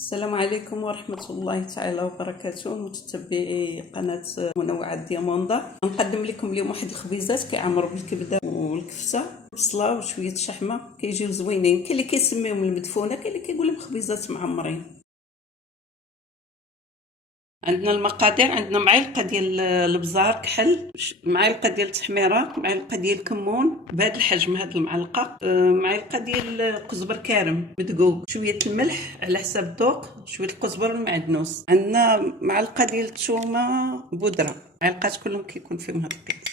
السلام عليكم ورحمة الله تعالى وبركاته. متتبعي قناة منوعات دياموندا، نقدم لكم اليوم واحد الخبيزات كيعمروا بالكبده والكفته والبصله وشويه شحمه، كيجيو زوينين. كاين اللي كيسميهم المدفونه، كاين اللي كيقول لهم خبيزات معمرين. عندنا المقادير: عندنا معلقه ديال البزار كحل، معلقه ديال التحميره، معلقه ديال الكمون بهذا الحجم، هذه المعلقه، معلقه ديال قزبر كارم مدقوق، شويه الملح على حساب الذوق، شويه القزبر والمعدنوس. عندنا معلقه ديال الثومه بودره، معلقات كلهم كيكون فيهم هذا القياس.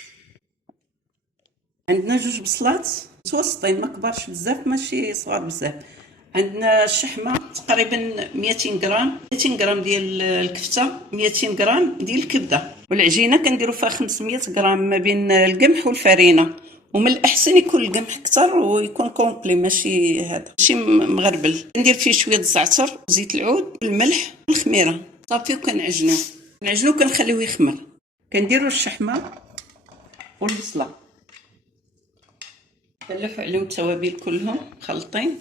عندنا جوج بصلات متوسطين، ما كبارش بزاف ماشي صغار بزاف. عندنا الشحمه تقريبا 200 غرام، 200 غرام ديال الكفته، 200 غرام ديال الكبده. والعجينه كنديروا فيها 500 غرام ما بين القمح والفرينه، ومن الاحسن يكون القمح اكثر ويكون كومبلي، ماشي هذا ماشي مغربل. ندير فيه شويه الزعتر، زيت العود، الملح والخميره، صافي. وكنعجنو كنخليوه يخمر. كنديروا الشحمه والبصله، كنلوحو عليهم التوابل كلهم مخلطين.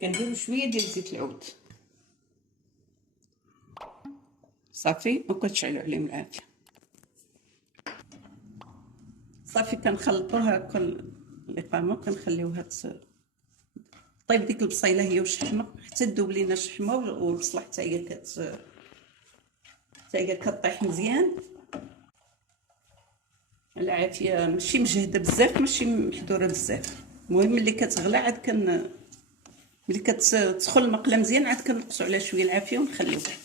كنديروا شويه ديال زيت العود، صافي، وكنشعلوا عليهم العافيه. صافي كنخلطوها كل الاقامه، كنخليوها طيب ديك البصيله هي والشحمه حتى تذوب لينا الشحمه والبصله، حتى هي كطيح مزيان. العافيه ماشي مجهده بزاف ماشي محذوره بزاف. المهم ملي كتغلى عاد ملي كتدخل المقله مزيان عاد كنقصوا عليها شويه العافيه ونخليوها.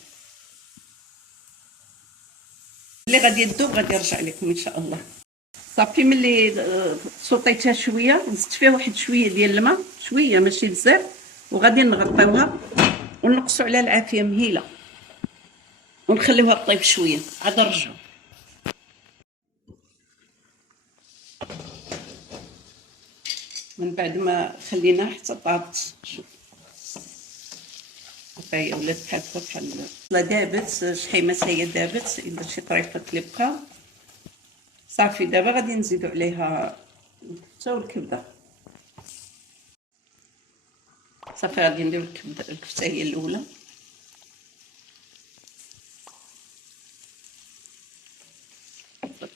اللي غادي تذوب غادي نرجع لكم ان شاء الله. صافي ملي صوطيتها شويه زدت فيها واحد شويه ديال الماء، شويه ماشي بزاف، وغادي نغطيوها ونقصوا عليها العافيه مهيله ونخليوها طيب شويه عاد نرجعوا. من بعد ما خليناها حتى طابت، شوف هي ولات بحال لا دابت، شحيمات هي دابت الا شي طريفات اللي بقاو. صافي دابا غادي نزيدو عليها الكفته والكبده. صافي غادي نديرو الكفته هي الاولى،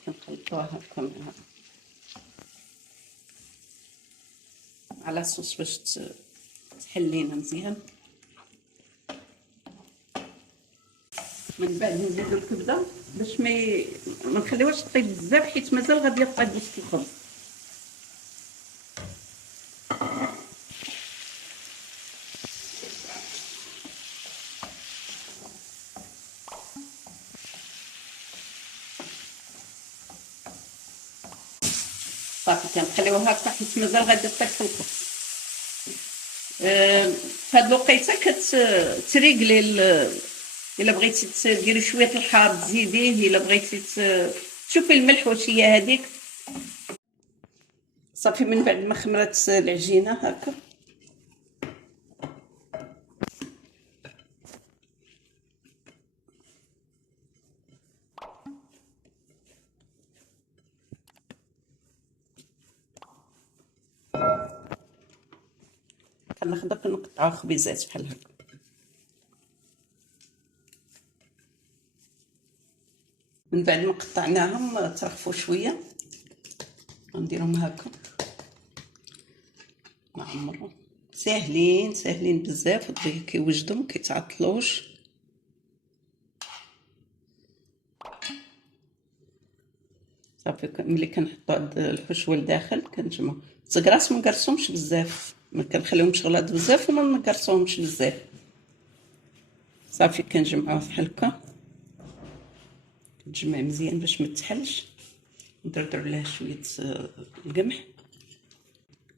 كنخلطوها هكا على الصوص باش تحلينا مزيان. من بعد نزيدو الكبده باش ما نخليوهاش طيب بزاف، حيت مازال غادي يطيب وسط الخبز. صافي كنخليوها هكا حيت مازال غادي طيب في الخبز. في هاد الوقيته كتريقلي الا بغيتي ديري شويه الحار تزيديه، الا بغيتي تشوفي الملح واش هي هذيك. صافي من بعد ما خمرات العجينه هكا كنقدر نقطعوا خبيزات بحال هكا. من بعد ما قطعناهم ترخفوا شويه غنديرهم هكا نعمروا. ساهلين بزاف، الضي كيوجدوا ما كيتعطلوش. صافي ملي كنحطوا هاد الحشوه لداخل كنجمعوا الزكراس، ما نقرصهمش بزاف، ما كنخليهمش غلاض بزاف وما نقرصوهمش بزاف. صافي كنجمعوه بحال هكا، كتجمع مزيان باش ما تحلش. ندردر عليها شويه القمح،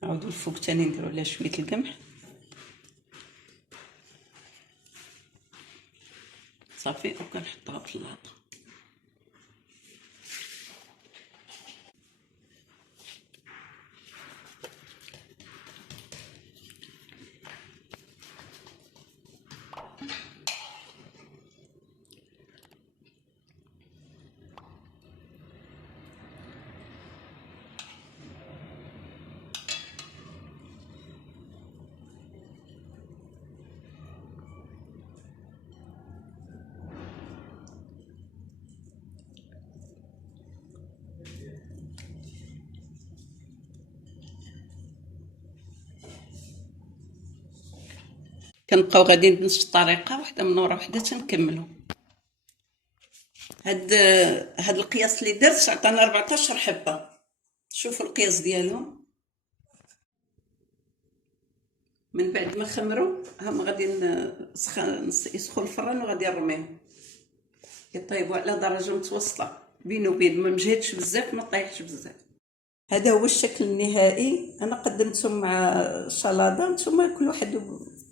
نعاودو الفوق تاني نديرو عليها شويه القمح. صافي وكنحطوها في اللاطه. كنبقاو غاديين بنفس الطريقه، وحده من ورا وحده تنكملوا. هاد القياس اللي درت عطانا 14 حبه. شوفوا القياس ديالهم. من بعد ما خمروا هم غادي يسخن الفران وغادي نرميهم يطيبوا على درجه متوسطه، بين وبين ما مجهدش بزاف ما طيحش بزاف. هذا هو الشكل النهائي. انا قدمته مع الشلاضه، نتوما كل واحد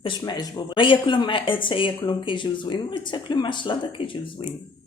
باش ما عجبو، بغا ياكلهم مع اتاي ياكلهم كيجيو زوينين، بغيت تاكلوا مع الشلاضه كيجيو زوينين.